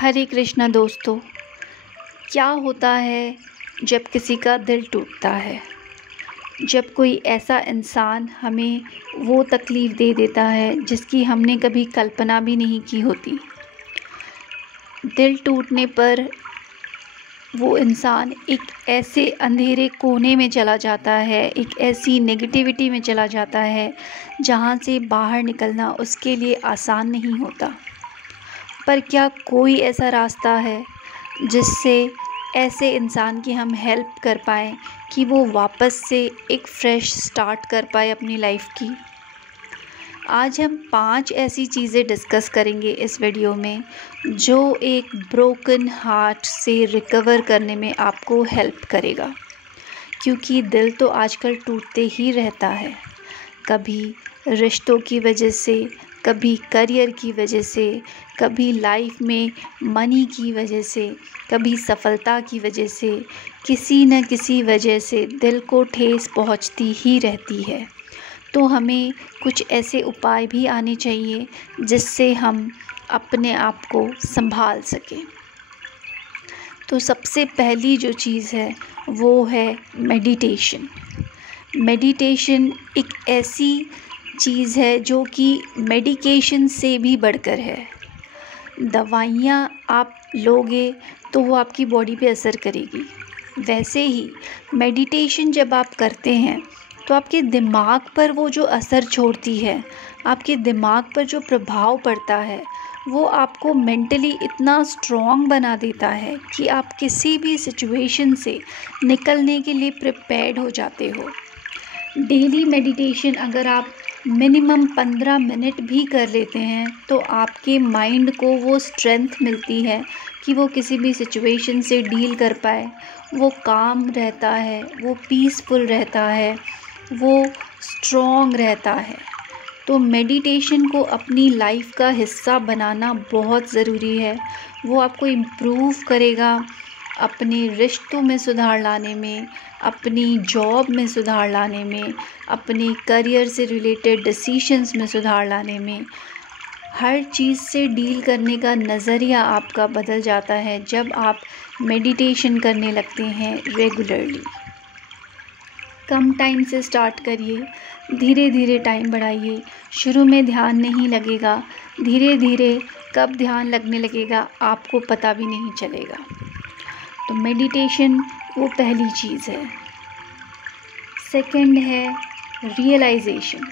हरे कृष्णा दोस्तों, क्या होता है जब किसी का दिल टूटता है? जब कोई ऐसा इंसान हमें वो तकलीफ़ दे देता है जिसकी हमने कभी कल्पना भी नहीं की होती। दिल टूटने पर वो इंसान एक ऐसे अंधेरे कोने में चला जाता है, एक ऐसी नेगेटिविटी में चला जाता है जहाँ से बाहर निकलना उसके लिए आसान नहीं होता। पर क्या कोई ऐसा रास्ता है जिससे ऐसे इंसान की हम हेल्प कर पाएँ कि वो वापस से एक फ्रेश स्टार्ट कर पाए अपनी लाइफ की? आज हम 5 ऐसी चीज़ें डिस्कस करेंगे इस वीडियो में जो एक ब्रोकन हार्ट से रिकवर करने में आपको हेल्प करेगा, क्योंकि दिल तो आजकल टूटते ही रहता है। कभी रिश्तों की वजह से, कभी करियर की वजह से, कभी लाइफ में मनी की वजह से, कभी सफलता की वजह से, किसी न किसी वजह से दिल को ठेस पहुंचती ही रहती है। तो हमें कुछ ऐसे उपाय भी आने चाहिए जिससे हम अपने आप को संभाल सकें। तो सबसे पहली जो चीज़ है वो है मेडिटेशन। मेडिटेशन एक ऐसी चीज़ है जो कि मेडिकेशन से भी बढ़कर है। दवाइयाँ आप लोगे तो वो आपकी बॉडी पे असर करेगी, वैसे ही मेडिटेशन जब आप करते हैं तो आपके दिमाग पर वो जो असर छोड़ती है, आपके दिमाग पर जो प्रभाव पड़ता है, वो आपको मेंटली इतना स्ट्रॉन्ग बना देता है कि आप किसी भी सिचुएशन से निकलने के लिए प्रिपेयर्ड हो जाते हो। डेली मेडिटेशन अगर आप मिनिमम 15 मिनट भी कर लेते हैं तो आपके माइंड को वो स्ट्रेंथ मिलती है कि वो किसी भी सिचुएशन से डील कर पाए, वो काम रहता है, वो पीसफुल रहता है, वो स्ट्रॉन्ग रहता है। तो मेडिटेशन को अपनी लाइफ का हिस्सा बनाना बहुत ज़रूरी है। वो आपको इम्प्रूव करेगा अपने रिश्तों में सुधार लाने में, अपनी जॉब में सुधार लाने में, अपने करियर से रिलेटेड डिसीशंस में सुधार लाने में। हर चीज़ से डील करने का नज़रिया आपका बदल जाता है जब आप मेडिटेशन करने लगते हैं रेगुलरली। कम टाइम से स्टार्ट करिए, धीरे धीरे टाइम बढ़ाइए। शुरू में ध्यान नहीं लगेगा, धीरे धीरे कब ध्यान लगने लगेगा आपको पता भी नहीं चलेगा। तो मेडिटेशन वो पहली चीज़ है। सेकंड है रियलाइजेशन।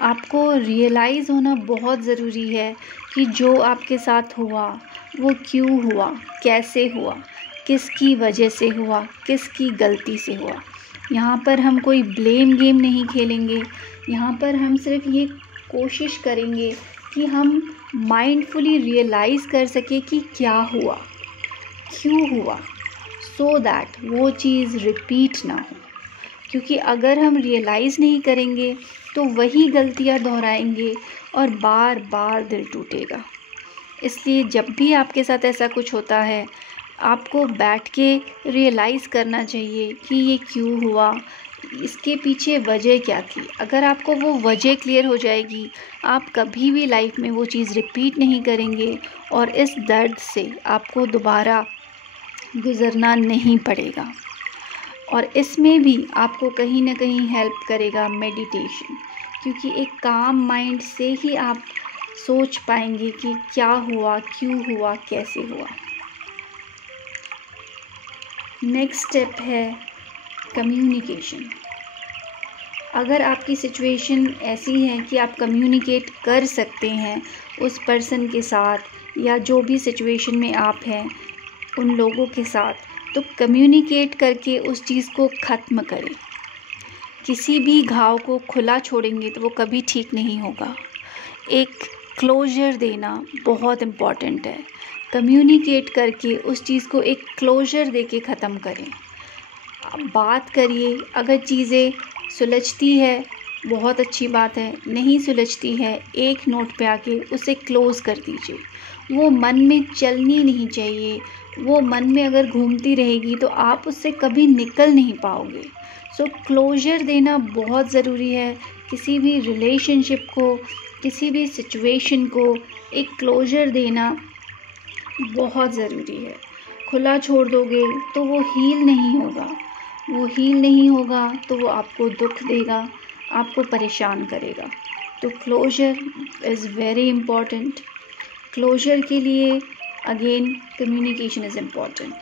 आपको रियलाइज़ होना बहुत ज़रूरी है कि जो आपके साथ हुआ वो क्यों हुआ, कैसे हुआ, किसकी वजह से हुआ, किसकी गलती से हुआ। यहाँ पर हम कोई ब्लेम गेम नहीं खेलेंगे। यहाँ पर हम सिर्फ ये कोशिश करेंगे कि हम माइंडफुली रियलाइज़ कर सके कि क्या हुआ, क्यों हुआ, सो दैट वो चीज़ रिपीट ना हो। क्योंकि अगर हम रियलाइज़ नहीं करेंगे तो वही गलतियाँ दोहराएंगे और बार बार दिल टूटेगा। इसलिए जब भी आपके साथ ऐसा कुछ होता है, आपको बैठ के रियलाइज़ करना चाहिए कि ये क्यों हुआ, इसके पीछे वजह क्या थी। अगर आपको वो वजह क्लियर हो जाएगी, आप कभी भी लाइफ में वो चीज़ रिपीट नहीं करेंगे और इस दर्द से आपको दोबारा गुज़रना नहीं पड़ेगा। और इसमें भी आपको कहीं ना कहीं हेल्प करेगा मेडिटेशन, क्योंकि एक काम माइंड से ही आप सोच पाएंगे कि क्या हुआ, क्यों हुआ, कैसे हुआ। नेक्स्ट स्टेप है कम्युनिकेशन। अगर आपकी सिचुएशन ऐसी है कि आप कम्युनिकेट कर सकते हैं उस पर्सन के साथ या जो भी सिचुएशन में आप हैं उन लोगों के साथ, तो कम्युनिकेट करके उस चीज़ को ख़त्म करें। किसी भी घाव को खुला छोड़ेंगे तो वो कभी ठीक नहीं होगा। एक क्लोजर देना बहुत इम्पॉर्टेंट है। कम्युनिकेट करके उस चीज़ को एक क्लोजर देके ख़त्म करें। बात करिए, अगर चीज़ें सुलझती है बहुत अच्छी बात है, नहीं सुलझती है एक नोट पे आके उसे क्लोज़ कर दीजिए। वो मन में चलनी नहीं चाहिए। वो मन में अगर घूमती रहेगी तो आप उससे कभी निकल नहीं पाओगे। सो क्लोजर देना बहुत ज़रूरी है। किसी भी रिलेशनशिप को, किसी भी सिचुएशन को एक क्लोजर देना बहुत ज़रूरी है। खुला छोड़ दोगे तो वो हील नहीं होगा, वो हील नहीं होगा तो वो आपको दुख देगा, आपको परेशान करेगा। तो closure is very important. Closure के लिए अगेन कम्युनिकेशन इज़ इम्पॉर्टेंट।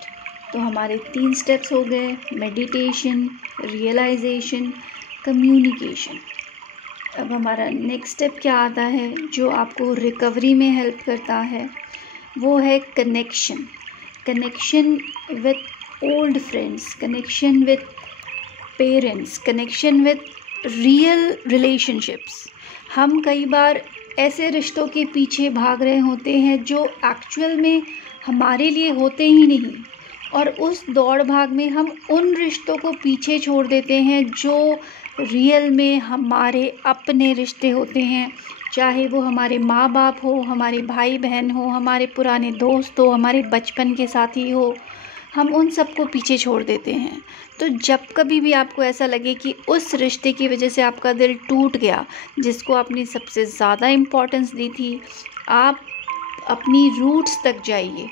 तो हमारे 3 स्टेप्स हो गए, मेडिटेशन, रियलाइजेशन, कम्युनिकेशन। अब हमारा नेक्स्ट स्टेप क्या आता है जो आपको रिकवरी में हेल्प करता है, वो है connection. Connection with old friends, connection with parents, connection with real relationships. हम कई बार ऐसे रिश्तों के पीछे भाग रहे होते हैं जो एक्चुअल में हमारे लिए होते ही नहीं, और उस दौड़ भाग में हम उन रिश्तों को पीछे छोड़ देते हैं जो रियल में हमारे अपने रिश्ते होते हैं। चाहे वो हमारे माँ बाप हो, हमारे भाई बहन हो, हमारे पुराने दोस्त हो, हमारे बचपन के साथी हो, हम उन सबको पीछे छोड़ देते हैं। तो जब कभी भी आपको ऐसा लगे कि उस रिश्ते की वजह से आपका दिल टूट गया, जिसको आपने सबसे ज़्यादा इम्पोर्टेंस दी थी, आप अपनी रूट्स तक जाइए,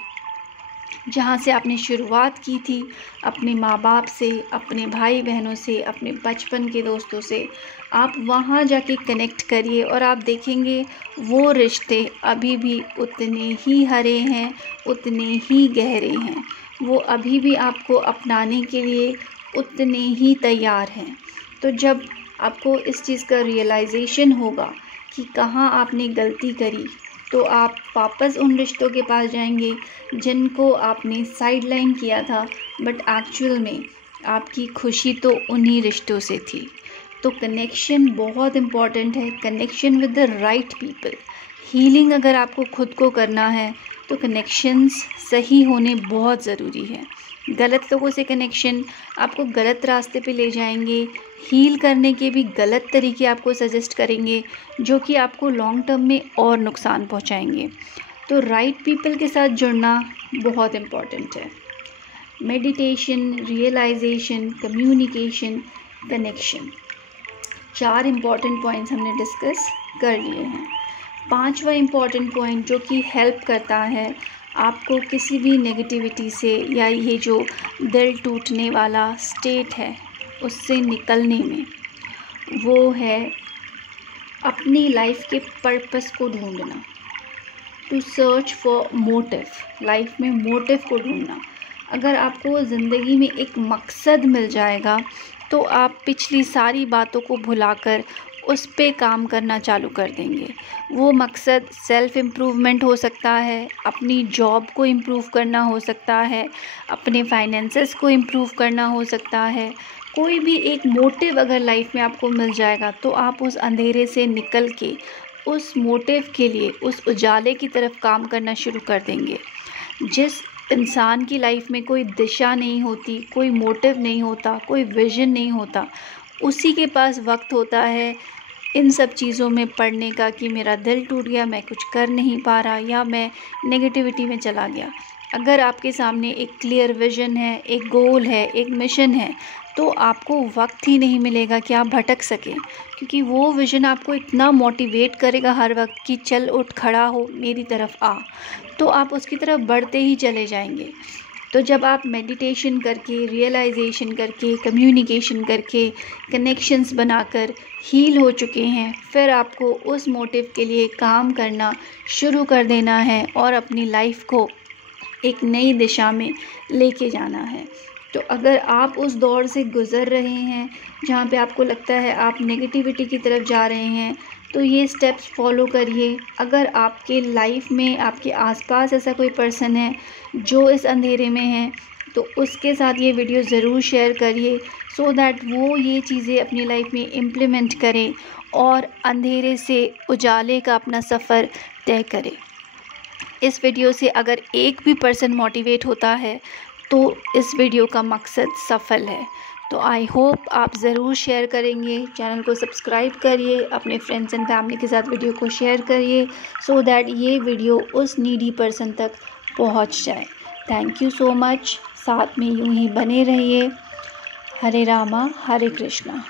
जहाँ से आपने शुरुआत की थी, अपने माँ बाप से, अपने भाई बहनों से, अपने बचपन के दोस्तों से। आप वहाँ जाके कनेक्ट करिए और आप देखेंगे वो रिश्ते अभी भी उतने ही हरे हैं, उतने ही गहरे हैं, वो अभी भी आपको अपनाने के लिए उतने ही तैयार हैं। तो जब आपको इस चीज़ का रियलाइजेशन होगा कि कहाँ आपने गलती करी, तो आप वापस उन रिश्तों के पास जाएंगे जिनको आपने साइडलाइन किया था, बट एक्चुअल में आपकी खुशी तो उन्हीं रिश्तों से थी। तो कनेक्शन बहुत इम्पॉर्टेंट है, connection with the right people. Healing अगर आपको खुद को करना है तो कनेक्शंस सही होने बहुत ज़रूरी है। गलत लोगों से कनेक्शन आपको गलत रास्ते पे ले जाएंगे, हील करने के भी गलत तरीके आपको सजेस्ट करेंगे जो कि आपको लॉन्ग टर्म में और नुकसान पहुंचाएंगे। तो राइट पीपल के साथ जुड़ना बहुत इम्पॉर्टेंट है। Meditation, realization, communication, connection, 4 important points हमने डिस्कस कर लिए हैं। 5वां इम्पॉर्टेंट पॉइंट जो कि हेल्प करता है आपको किसी भी नेगेटिविटी से या ये जो दिल टूटने वाला स्टेट है उससे निकलने में, वो है अपनी लाइफ के पर्पस को ढूंढना। To search for motive, life में मोटिव को ढूंढना। अगर आपको ज़िंदगी में एक मकसद मिल जाएगा तो आप पिछली सारी बातों को भुलाकर उस पे काम करना चालू कर देंगे। वो मकसद सेल्फ़ इम्प्रूवमेंट हो सकता है, अपनी जॉब को इम्प्रूव करना हो सकता है, अपने फाइनेंसेस को इम्प्रूव करना हो सकता है। कोई भी एक मोटिव अगर लाइफ में आपको मिल जाएगा तो आप उस अंधेरे से निकल के उस मोटिव के लिए, उस उजाले की तरफ काम करना शुरू कर देंगे। जिस इंसान की लाइफ में कोई दिशा नहीं होती, कोई मोटिव नहीं होता, कोई विज़न नहीं होता, उसी के पास वक्त होता है इन सब चीज़ों में पढ़ने का कि मेरा दिल टूट गया, मैं कुछ कर नहीं पा रहा, या मैं नेगेटिविटी में चला गया। अगर आपके सामने एक क्लियर विज़न है, एक गोल है, एक मिशन है, तो आपको वक्त ही नहीं मिलेगा कि आप भटक सकें, क्योंकि वो विज़न आपको इतना मोटिवेट करेगा हर वक्त कि चल उठ खड़ा हो, मेरी तरफ आ, तो आप उसकी तरफ बढ़ते ही चले जाएंगे। तो जब आप मेडिटेशन करके, रियलाइजेशन करके, कम्युनिकेशन करके, कनेक्शंस बनाकर हील हो चुके हैं, फिर आपको उस मोटिव के लिए काम करना शुरू कर देना है और अपनी लाइफ को एक नई दिशा में लेके जाना है। तो अगर आप उस दौर से गुज़र रहे हैं जहाँ पे आपको लगता है आप नेगेटिविटी की तरफ जा रहे हैं, तो ये स्टेप्स फॉलो करिए। अगर आपके लाइफ में आपके आसपास ऐसा कोई पर्सन है जो इस अंधेरे में है, तो उसके साथ ये वीडियो ज़रूर शेयर करिए, सो दैट वो ये चीज़ें अपनी लाइफ में इम्प्लीमेंट करें और अंधेरे से उजाले का अपना सफ़र तय करें। इस वीडियो से अगर एक भी पर्सन मोटिवेट होता है तो इस वीडियो का मकसद सफल है। तो आई होप आप ज़रूर शेयर करेंगे। चैनल को सब्सक्राइब करिए, अपने फ्रेंड्स एंड फैमिली के साथ वीडियो को शेयर करिए, सो दैट ये वीडियो उस नीडी पर्सन तक पहुंच जाए। Thank you so much. साथ में यूं ही बने रहिए। हरे रामा हरे कृष्णा।